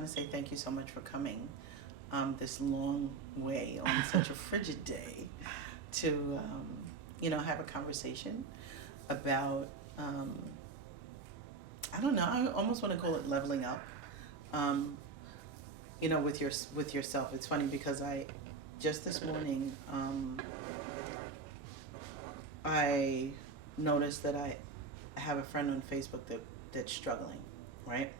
want to say thank you so much for coming this long way on such a frigid day to, have a conversation about, I don't know, I almost want to call it leveling up, um, with yourself. It's funny because just this morning, I noticed that I have a friend on Facebook that's struggling, right?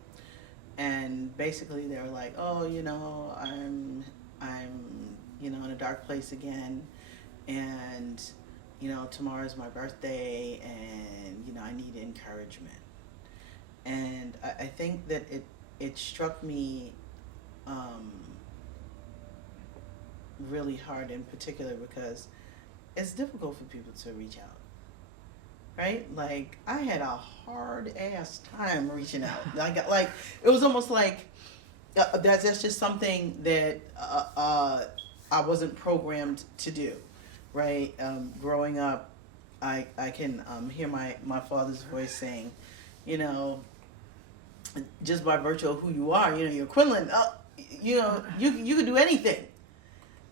And basically they're like, oh, I'm in a dark place again, and tomorrow's my birthday, and I need encouragement. And I think that it struck me um, really hard in particular because it's difficult for people to reach out, right? Like I had a hard ass time reaching out. Like it was almost like that's just something that I wasn't programmed to do, right? Growing up, I can hear my father's voice saying, you know, just by virtue of who you are, you're Quinlan. You can do anything,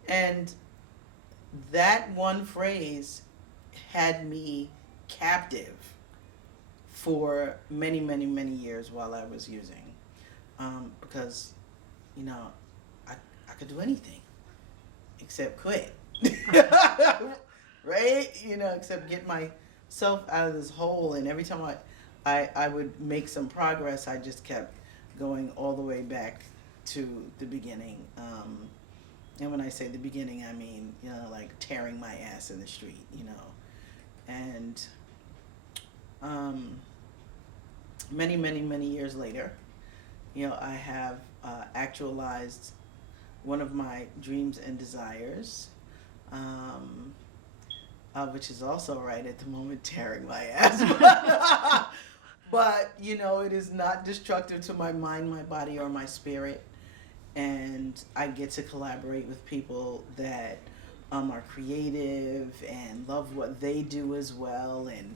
and that one phrase had me captive for many, many, many years while I was using, because I could do anything except quit, right? Except get myself out of this hole. And every time I would make some progress, I just kept going all the way back to the beginning. And when I say the beginning, I mean, like tearing my ass in the street, And many, many, many years later, I have actualized one of my dreams and desires, which is also right at the moment tearing my ass. But, it is not destructive to my mind, my body, or my spirit. And I get to collaborate with people that are creative and love what they do as well, and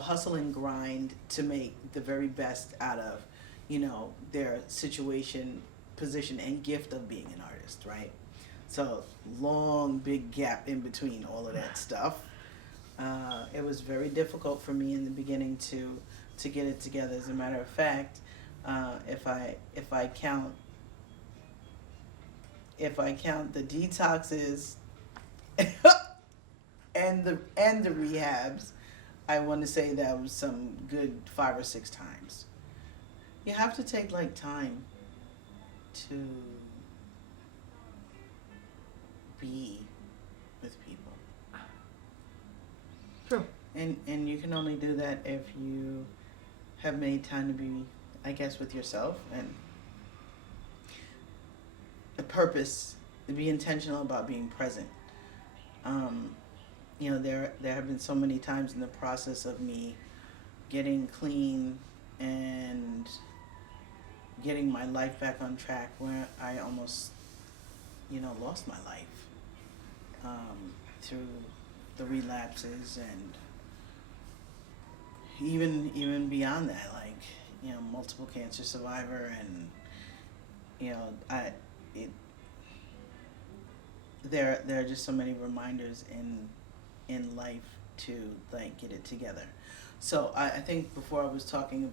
hustle and grind to make the very best out of their situation, position, and gift of being an artist, right? So long big gap in between all of that stuff. It was very difficult for me in the beginning to get it together. As a matter of fact, if I count the detoxes and the rehabs, I want to say that was some good 5 or 6 times. You have to take time to be with people. True. And you can only do that if you have made time to be, I guess, with yourself, and a purpose, to be intentional about being present. There have been so many times in the process of me getting clean and getting my life back on track where I almost, lost my life through the relapses, and even beyond that, multiple cancer survivor, and there are just so many reminders in life to get it together. So I think before I was talking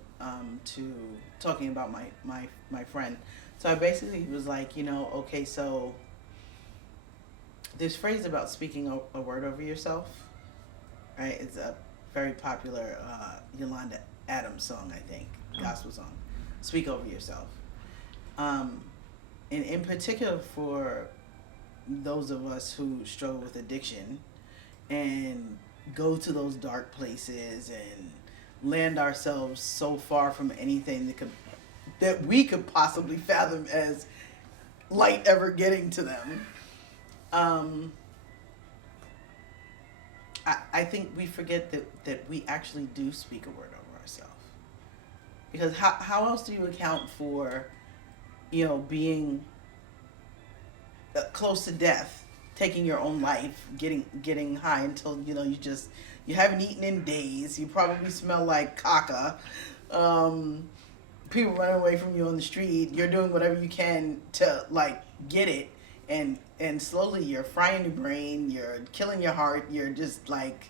about my friend, so I basically was like, okay, so this phrase about speaking a word over yourself, right? It's a very popular Yolanda Adams song, I think, gospel song. Speak over yourself. And in particular for those of us who struggle with addiction and go to those dark places and land ourselves so far from anything that we could possibly fathom as light ever getting to them. I think we forget that we actually do speak a word over ourselves. Because how else do you account for, being close to death, taking your own life, getting high until you haven't eaten in days, you probably smell like caca, people running away from you on the street. You're doing whatever you can to like get it, and slowly you're frying your brain. You're killing your heart. You're just like,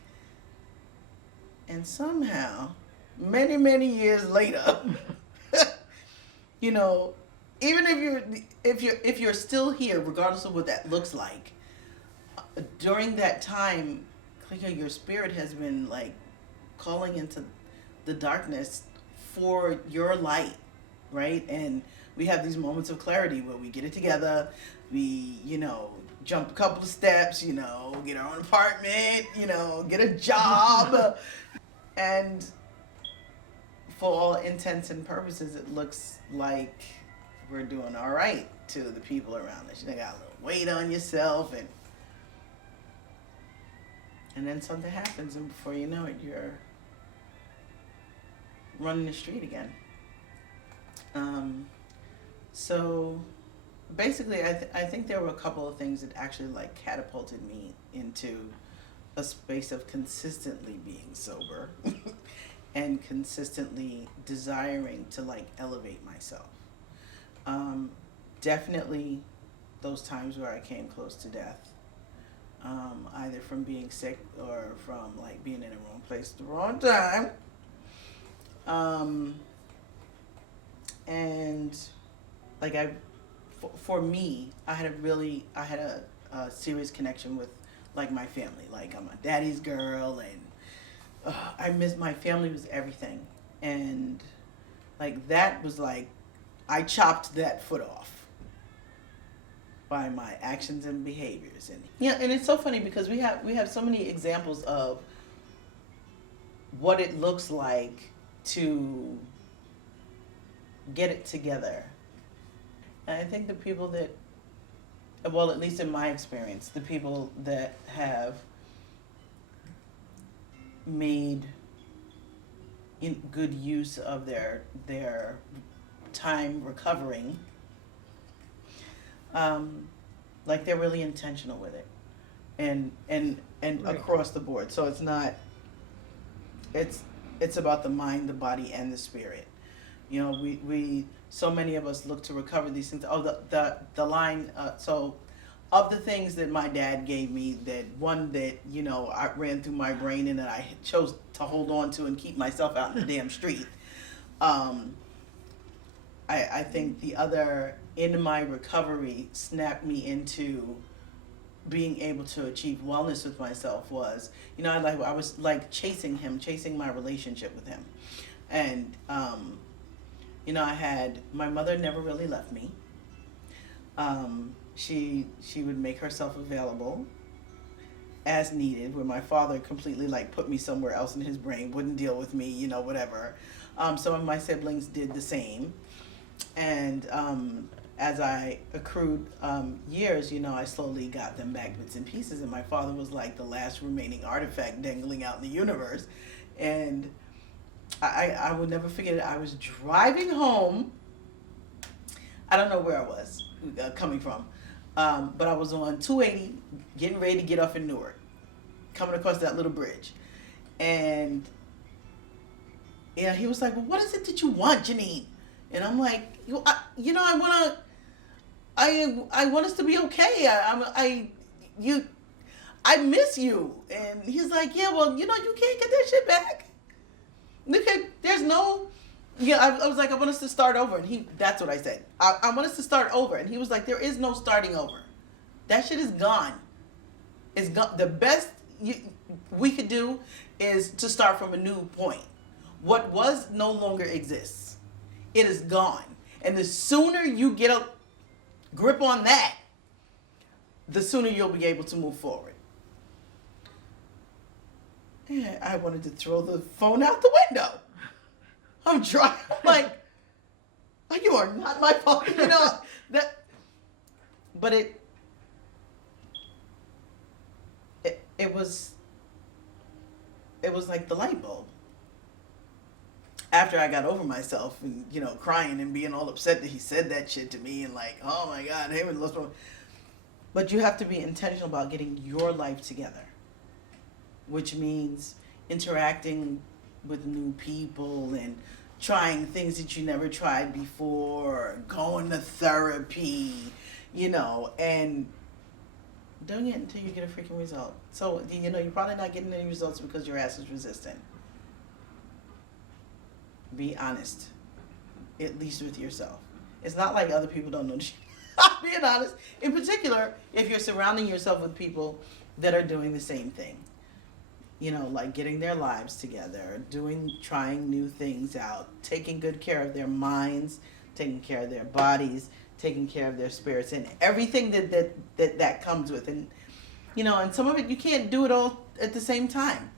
and somehow, many years later, you know, even if you're still here, regardless of what that looks like, during that time, your spirit has been like calling into the darkness for your light, right? And we have these moments of clarity where we get it together, we, jump a couple of steps, get our own apartment, get a job. And for all intents and purposes, it looks like we're doing all right to the people around us. You got a little weight on yourself, and then something happens, and before you know it, you're running the street again. So basically, I think there were a couple of things that actually like catapulted me into a space of consistently being sober and consistently desiring to like elevate myself. Definitely those times where I came close to death, either from being sick or from like being in the wrong place at the wrong time. And like for me, I had a serious connection with like my family. Like I'm a daddy's girl, and I miss my family was everything. And like that was like, I chopped that foot off by my actions and behaviors. And and it's so funny because we have so many examples of what it looks like to get it together. And I think the people that, well, at least in my experience, the people that have made good use of their time recovering, like they're really intentional with it, and right. Across the board. So it's not, it's about the mind, the body, and the spirit. We so many of us look to recover these things. Oh, the line. So, of the things that my dad gave me, that one that I ran through my brain and that I chose to hold on to and keep myself out in the damn street. I think the other in my recovery snapped me into being able to achieve wellness with myself was, I was like chasing my relationship with him. And, my mother never really left me. She would make herself available as needed, where my father completely like put me somewhere else in his brain, wouldn't deal with me, whatever. Some of my siblings did the same. And as I accrued years, I slowly got them back bits and pieces. And my father was like the last remaining artifact dangling out in the universe. And I will never forget it. I was driving home. I don't know where I was coming from, but I was on 280, getting ready to get off in Newark, coming across that little bridge. And he was like, "Well, what is it that you want, Janine?" And I'm like, I want us to be okay. I miss you. And he's like, "Yeah, well, you can't get that shit back. Okay, there's no." I was like, "I want us to start over." And that's what I said. I want us to start over. And he was like, "There is no starting over. That shit is gone. It's gone. The best we could do is to start from a new point. What was no longer exists. It is gone. And the sooner you get a grip on that, the sooner you'll be able to move forward." And I wanted to throw the phone out the window. I'm trying, like, you are not my phone, that. But it was like the light bulb. After I got over myself and, crying and being all upset that he said that shit to me and like, oh my God, him and lost. But you have to be intentional about getting your life together, which means interacting with new people and trying things that you never tried before, going to therapy, and doing it until you get a freaking result. So, you're probably not getting any results because your ass is resistant. Be honest, at least with yourself. It's not like other people don't know the shit. I'm being honest. In particular, if you're surrounding yourself with people that are doing the same thing. Like getting their lives together, trying new things out, taking good care of their minds, taking care of their bodies, taking care of their spirits, and everything that comes with it. And some of it you can't do it all at the same time.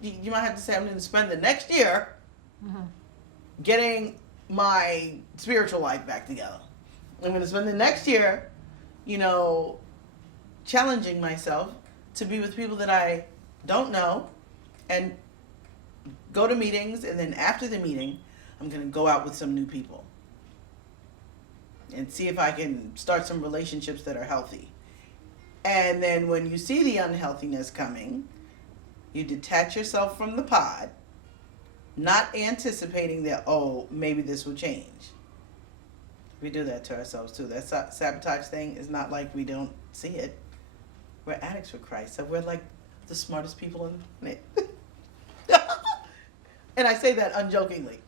You might have to say, I'm going to spend the next year getting my spiritual life back together. I'm going to spend the next year, challenging myself to be with people that I don't know and go to meetings, and then after the meeting, I'm going to go out with some new people and see if I can start some relationships that are healthy. And then when you see the unhealthiness coming, you detach yourself from the pod, not anticipating that, maybe this will change. We do that to ourselves too. That sabotage thing is not like we don't see it. We're addicts for Christ, so we're like the smartest people on the planet. And I say that unjokingly.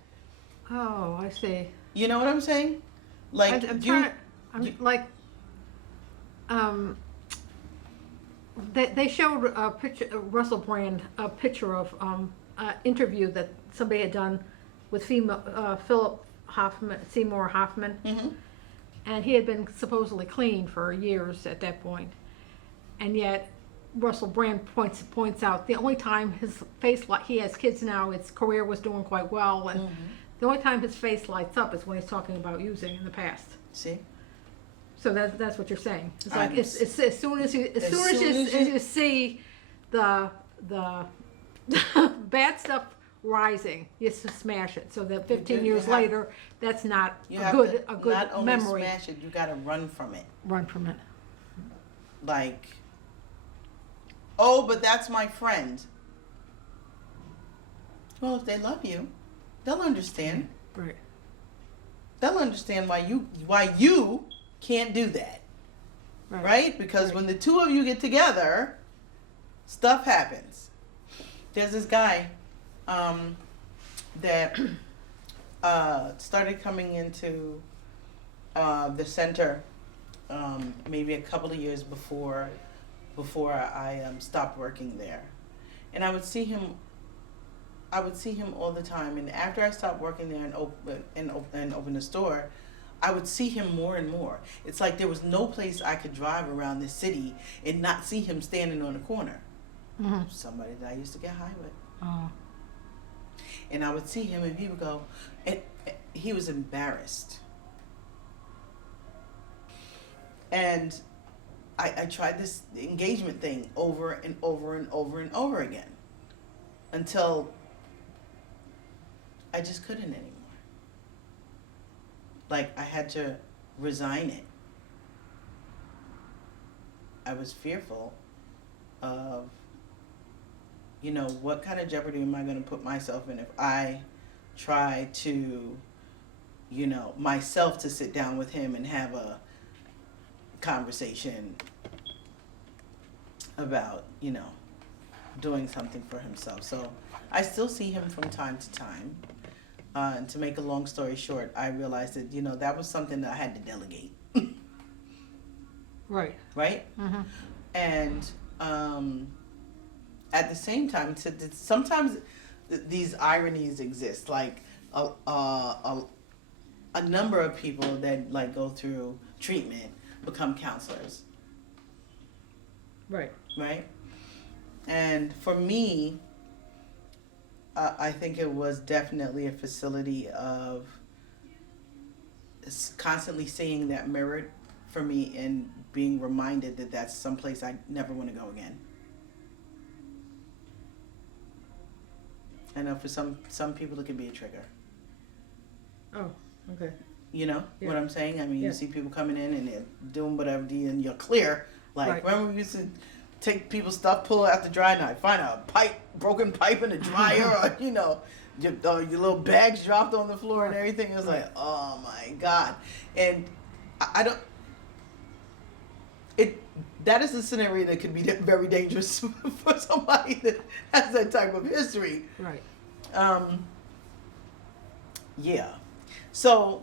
Oh, I see. You know what I'm saying? Like they showed a picture, Russell Brand, a picture of interview that somebody had done with Philip Hoffman, Seymour Hoffman, and he had been supposedly clean for years at that point, and yet Russell Brand points out the only time his face he has kids now, his career was doing quite well, and the only time his face lights up is when he's talking about using in the past. See? So that's what you're saying. It's like as soon as you see the bad stuff rising, you smash it. So that 15 years later, that's not a good not only memory. Smash it, you got to run from it. Run from it. Like, but that's my friend. Well, if they love you, they'll understand. Right. They'll understand why you can't do that. Right? Because when the two of you get together, stuff happens. There's this guy that started coming into the center maybe a couple of years before I stopped working there, and I would see him all the time. And after I stopped working there and opened the store, I would see him more and more. It's like there was no place I could drive around this city and not see him standing on the corner. Somebody that I used to get high with. Oh. And I would see him, and he would go, and he was embarrassed. And I tried this engagement thing over and over and over and over again until I just couldn't anymore. Like, I had to resign it. I was fearful of, what kind of jeopardy am I going to put myself in if I try to, myself to sit down with him and have a conversation about, doing something for himself. So I still see him from time to time. And to make a long story short, I realized that, that was something that I had to delegate. Right. Right? And at the same time, sometimes these ironies exist. Like a number of people that like go through treatment become counselors. Right. Right? And for me, I think it was definitely a facility of constantly seeing that mirrored for me and being reminded that that's someplace I never want to go again. I know for some people it can be a trigger. Oh, okay. You know what I'm saying? I mean, you see people coming in and they're doing whatever, and you're clear. Like, remember we used to take people's stuff, pull it out the dry knife, find a broken pipe in the dryer, or, your little bags dropped on the floor and everything. It was like, oh my God. And I don't, that is a scenario that could be very dangerous for somebody that has that type of history. Right. Yeah. So,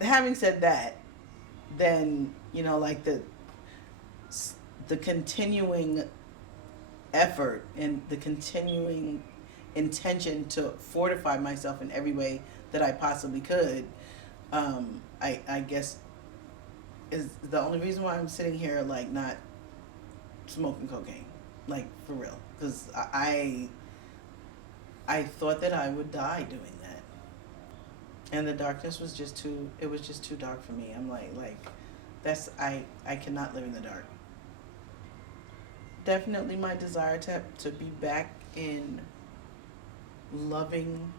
having said that, then, like the continuing effort and the continuing intention to fortify myself in every way that I possibly could, I guess is the only reason why I'm sitting here, like, not smoking cocaine, like, for real, because I thought that I would die doing that, and the darkness was just too dark for me. I'm like that's, I cannot live in the dark. Definitely my desire to be back in loving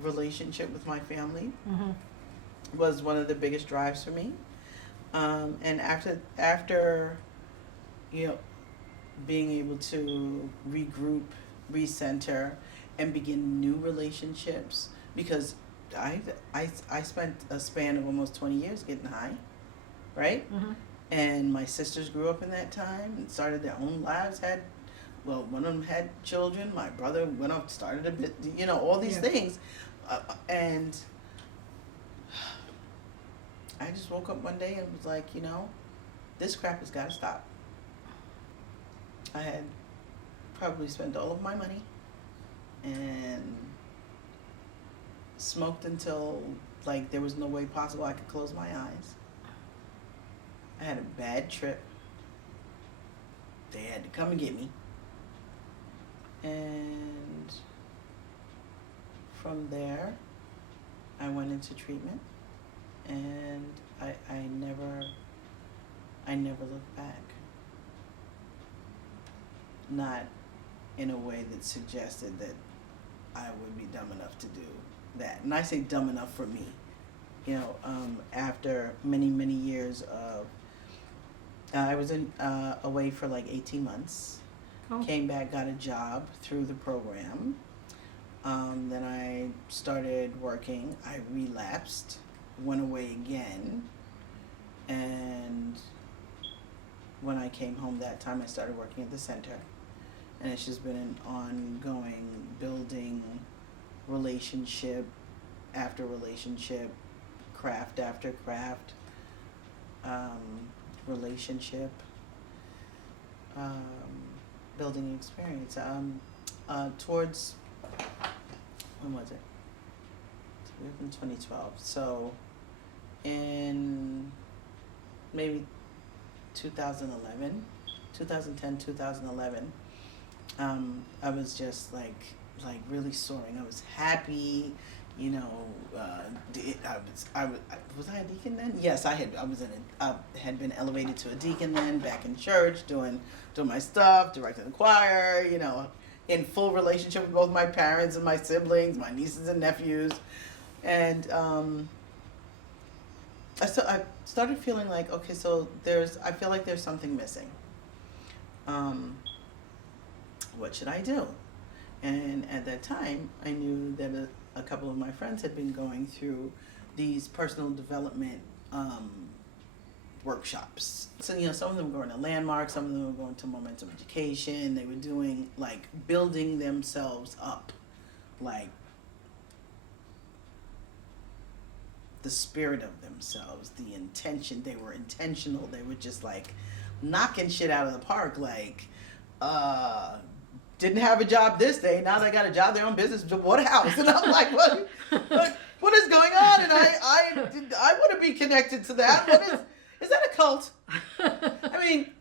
relationship with my family was one of the biggest drives for me. And after being able to regroup, recenter, and begin new relationships, because I spent a span of almost 20 years getting high, right? And my sisters grew up in that time and started their own lives. One of them had children. My brother went off, started a bit, all these things, and I just woke up one day and was like, this crap has got to stop. I had probably spent all of my money and smoked until, like, there was no way possible I could close my eyes. I had a bad trip. They had to come and get me. And from there, I went into treatment. And I never looked back. Not in a way that suggested that I would be dumb enough to do that. And I say dumb enough for me. After many, many years of, I was away for like 18 months. Oh. Came back, got a job through the program. Then I started working. I relapsed. Went away again, and when I came home that time, I started working at the center, and it's just been an ongoing building relationship after relationship, craft after craft, relationship, building experience. Towards, when was it? In 2012. So in maybe 2010, 2011, I was just like really soaring. I was happy, was I a deacon then? Yes, I had been elevated to a deacon then, back in church, doing my stuff, directing the choir, in full relationship with both my parents and my siblings, my nieces and nephews. And I started feeling like, okay, so I feel like there's something missing. What should I do? And at that time, I knew that a couple of my friends had been going through these personal development workshops. So, some of them were going to Landmark, some of them were going to Momentum Education. They were doing, like, building themselves up, like, the spirit of themselves, the intention. They were intentional. They were just like knocking shit out of the park. Like, didn't have a job this day. Now they got a job, their own business, what house? And I'm like, what is going on? And I want to be connected to that. Is that a cult? I mean,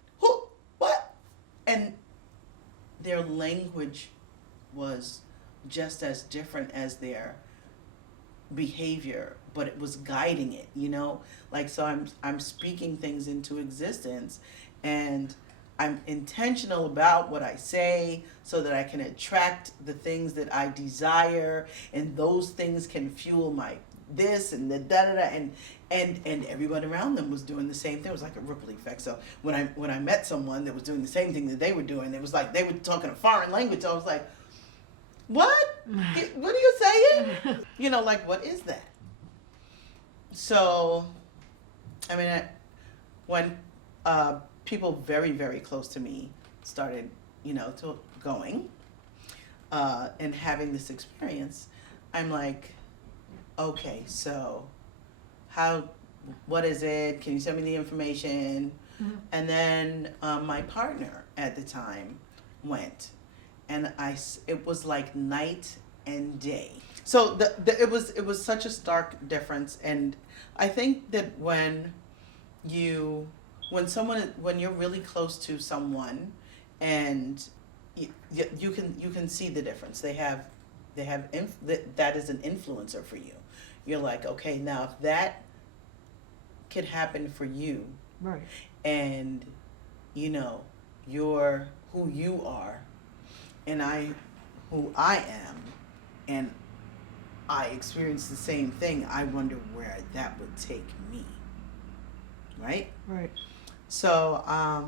what? And their language was just as different as their behavior, but it was guiding it, like, so I'm speaking things into existence, and I'm intentional about what I say so that I can attract the things that I desire, and those things can fuel my this and the da-da-da, and everyone around them was doing the same thing. It was like a ripple effect. So when I met someone that was doing the same thing that they were doing, it was like they were talking a foreign language. I was like, What? What are you saying? You know, like, what is that? So, I mean, when people very, very close to me started, you know, going and having this experience, I'm like, okay, so what is it? Can you send me the information? Mhm. And then my partner at the time went, and it was like night and day. So it was such a stark difference, and I think that when you're really close to someone, and you can see the difference. That is an influencer for you. You're like, okay, now if that could happen for you, Right. and you know you're who you are, and who I am, and I experience the same thing, I wonder where that would take me. Right? Right. So I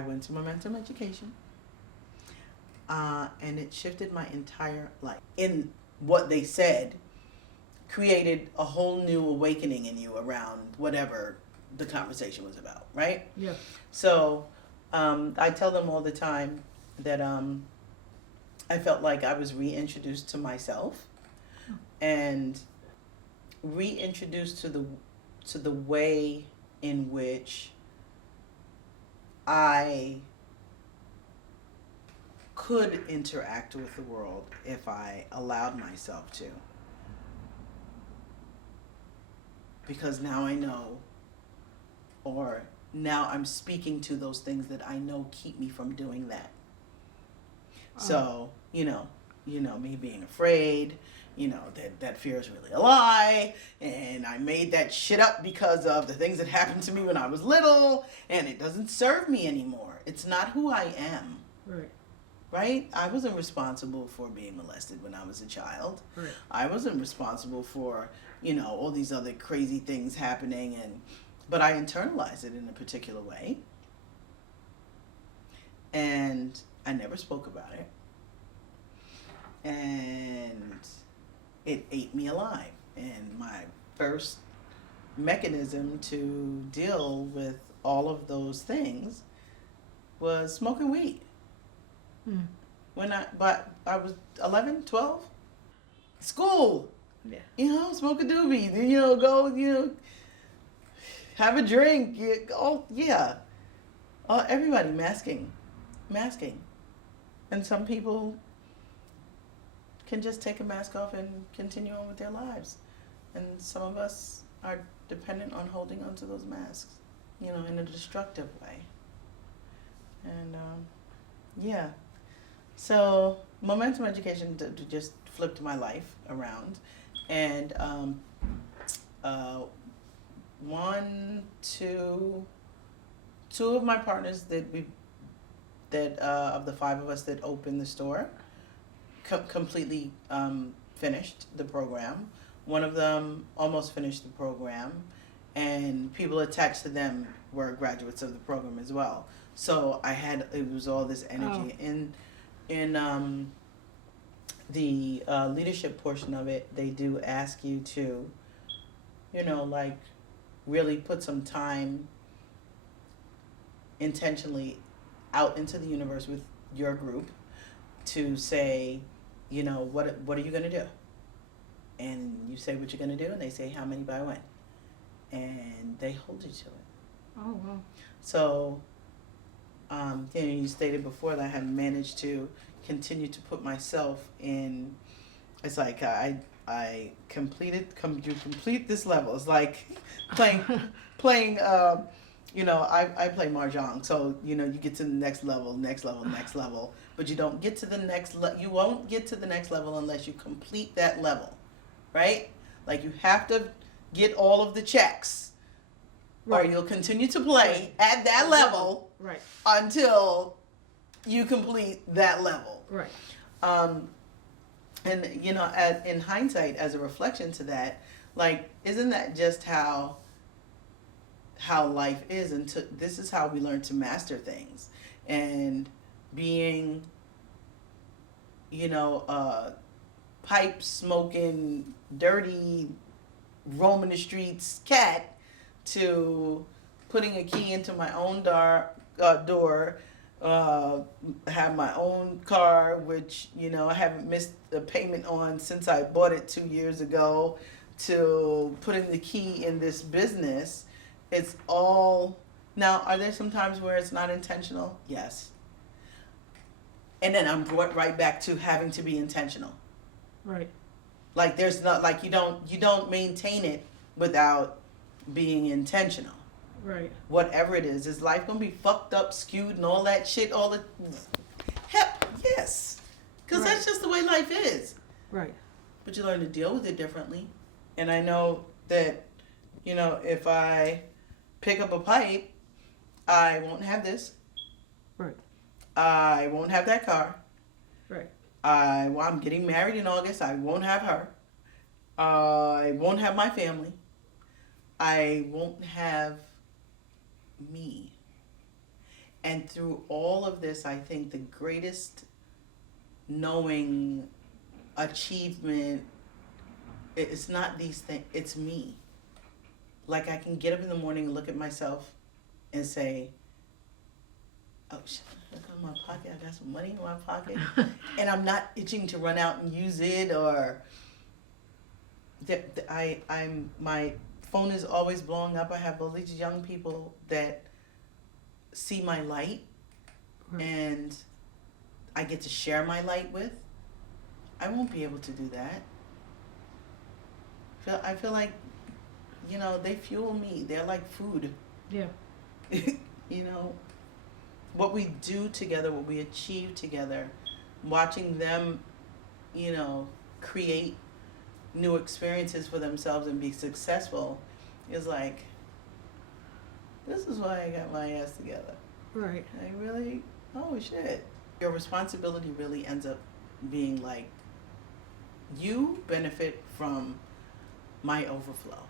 went to Momentum Education, and it shifted my entire life. In what they said, created a whole new awakening in you around whatever the conversation was about, right? Yeah. So I tell them all the time that I felt like I was reintroduced to myself, and reintroduced to the way in which I could interact with the world if I allowed myself to. Because now I know, or now I'm speaking to those things that I know keep me from doing that. So, you know, me being afraid, that fear is really a lie, and I made that shit up because of the things that happened to me when I was little, and it doesn't serve me anymore. It's not who I am. Right. Right? I wasn't responsible for being molested when I was a child. Right. I wasn't responsible for, all these other crazy things happening, but I internalized it in a particular way. And I never spoke about it. And it ate me alive. And my first mechanism to deal with all of those things was smoking weed. Mm. But I was 11, 12. School. Yeah. Smoke a doobie. Then, go, have a drink. Yeah. Everybody masking. And some people can just take a mask off and continue on with their lives. And some of us are dependent on holding onto those masks, in a destructive way. And, yeah. So Momentum Education just flipped my life around. And two of my partners of the five of us that opened the store completely finished the program. One of them almost finished the program, and people attached to them were graduates of the program as well. So it was all this energy. In the leadership portion of it, they do ask you to, really put some time intentionally out into the universe with your group to say, what are you going to do? And you say what you're going to do, and they say how many by when. And they hold you to it. Oh, wow. So, you stated before that I had managed to continue to put myself in. It's like you complete this level. It's like playing. I play mahjong, so you get to the next level, but you don't get to the next. You won't get to the next level unless you complete that level, right? Like you have to get all of the checks. Right. Or you'll continue to play at that level, right, until you complete that level. Right. And in hindsight, as a reflection to that, like, isn't that just how life is? And this is how we learn to master things, and being pipe smoking, dirty, roaming the streets cat to putting a key into my own door, have my own car, which, I haven't missed a payment on since I bought it 2 years ago, to putting the key in this business. It's all, now, are there some times where it's not intentional? Yes. And then I'm brought right back to having to be intentional. Right. Like there's not, like you don't maintain it without being intentional. Right. Whatever it is life gonna be fucked up, skewed, and all that shit? All the hell, yes, because Right. that's just the way life is. Right. But you learn to deal with it differently. And I know that, if I pick up a pipe, I won't have this. Right. I won't have that car. Right. I'm getting married in August. I won't have her. I won't have my family. I won't have me. And through all of this, I think the greatest knowing achievement, it's not these things, it's me. Like I can get up in the morning and look at myself and say, oh shit, look in my pocket, I got some money in my pocket. And I'm not itching to run out and use it, or my phone is always blowing up. I have all these young people that see my light, Right. and I get to share my light with. I won't be able to do that. I feel like, they fuel me. They're like food. Yeah. What we do together, what we achieve together, watching them, create new experiences for themselves and be successful is like, this is why I got my ass together. Right. Oh shit. Your responsibility really ends up being like, you benefit from my overflow.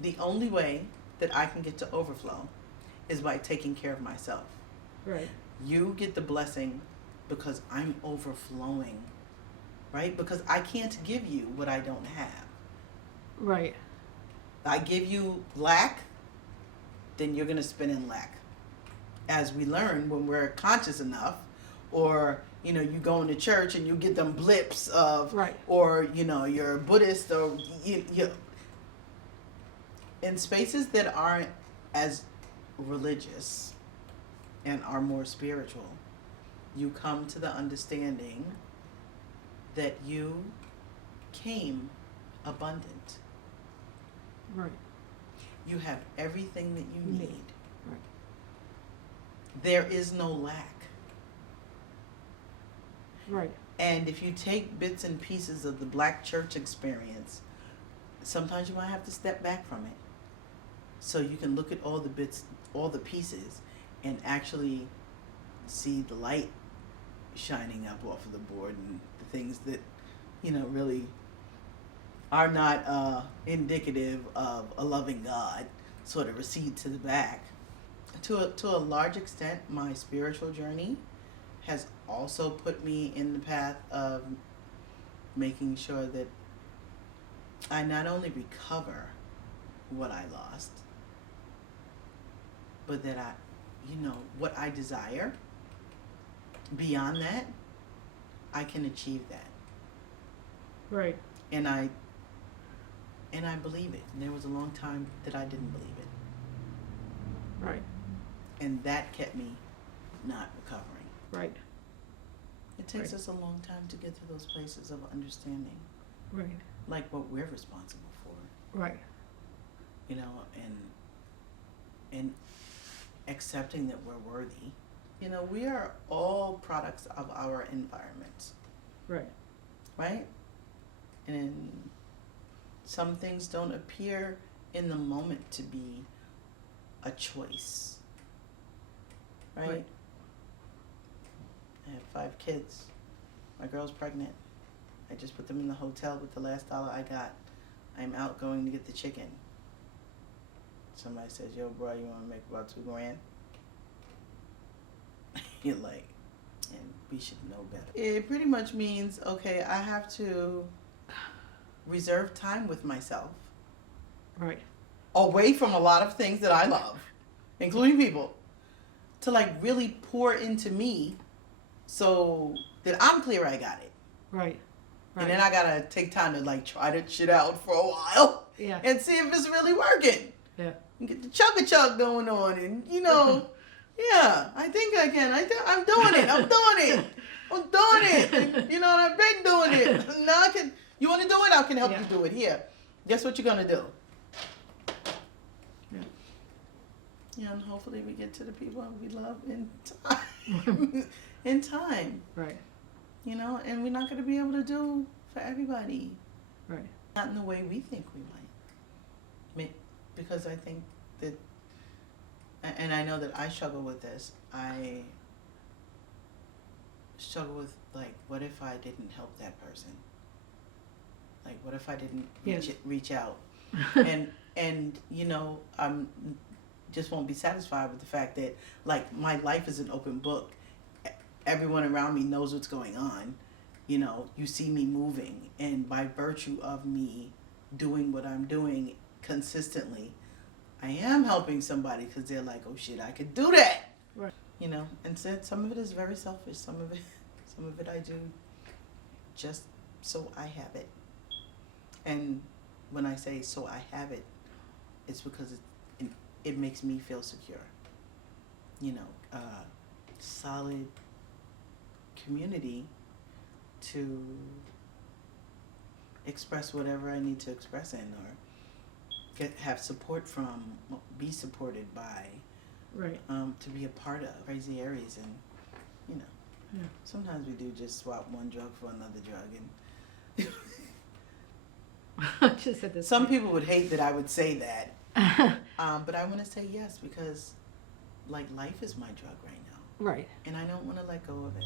The only way that I can get to overflow is by taking care of myself. Right. You get the blessing because I'm overflowing, right? Because I can't give you what I don't have. Right. I give you lack, then you're going to spin in lack. As we learn when we're conscious enough, or, you go into church and you get them blips of, Right. or, you're a Buddhist, or you in spaces that aren't as religious and are more spiritual, you come to the understanding that you came abundant. Right. You have everything that you need. Right. There is no lack. Right. And if you take bits and pieces of the Black church experience, sometimes you might have to step back from it. So you can look at all the bits, all the pieces, and actually see the light shining up off of the board, and the things that, really are not indicative of a loving God sort of recede to the back. To a large extent, my spiritual journey has also put me in the path of making sure that I not only recover what I lost, but that I, what I desire, beyond that, I can achieve that. Right. And I believe it. And there was a long time that I didn't believe it. Right. And that kept me not recovering. Right. It takes Right. us a long time to get to those places of understanding, Right. like what we're responsible for, Right. and accepting that we're worthy. We are all products of our environments, Right. right? And some things don't appear in the moment to be a choice, right? Right. I have 5 kids. My girl's pregnant. I just put them in the hotel with the last dollar I got. I'm out going to get the chicken. Somebody says, yo, bro, you want to make about $2,000? You're like, and we should know better. It pretty much means, okay, I have to reserve time with myself. Right. Away from a lot of things that I love, including people, to like really pour into me so that I'm clear I got it. Right. And then I gotta take time to like try that shit out for a while. Yeah. And see if it's really working. Yeah. And get the chugga-chug going on, and yeah, I think I can. I'm doing it. I'm doing it. I'm doing it. And, I've been doing it. Now I can. You want to do it? I can help you do it. Here. Guess what you're gonna do? Yeah. Yeah, and hopefully we get to the people we love in time. In time. Right. And we're not gonna be able to do for everybody. Right. Not in the way we think we might. Because I think that, and I know that I struggle with this. I struggle with, like, what if I didn't help that person? Like, what if I didn't reach out? and I'm just won't be satisfied with the fact that, like, my life is an open book. Everyone around me knows what's going on. You see me moving, and by virtue of me doing what I'm doing consistently, I am helping somebody because they're like, oh shit, I could do that. Right. And so some of it is very selfish. Some of it I do just so I have it. And when I say so I have it, it's because it makes me feel secure. Solid community to express whatever I need to express in, or have support from, be supported by, Right. To be a part of crazy areas. And sometimes we do just swap one drug for another drug, and Just at this some point. people would hate that I would say that, but I want to say yes, because like life is my drug right now, Right. and I don't want to let go of it.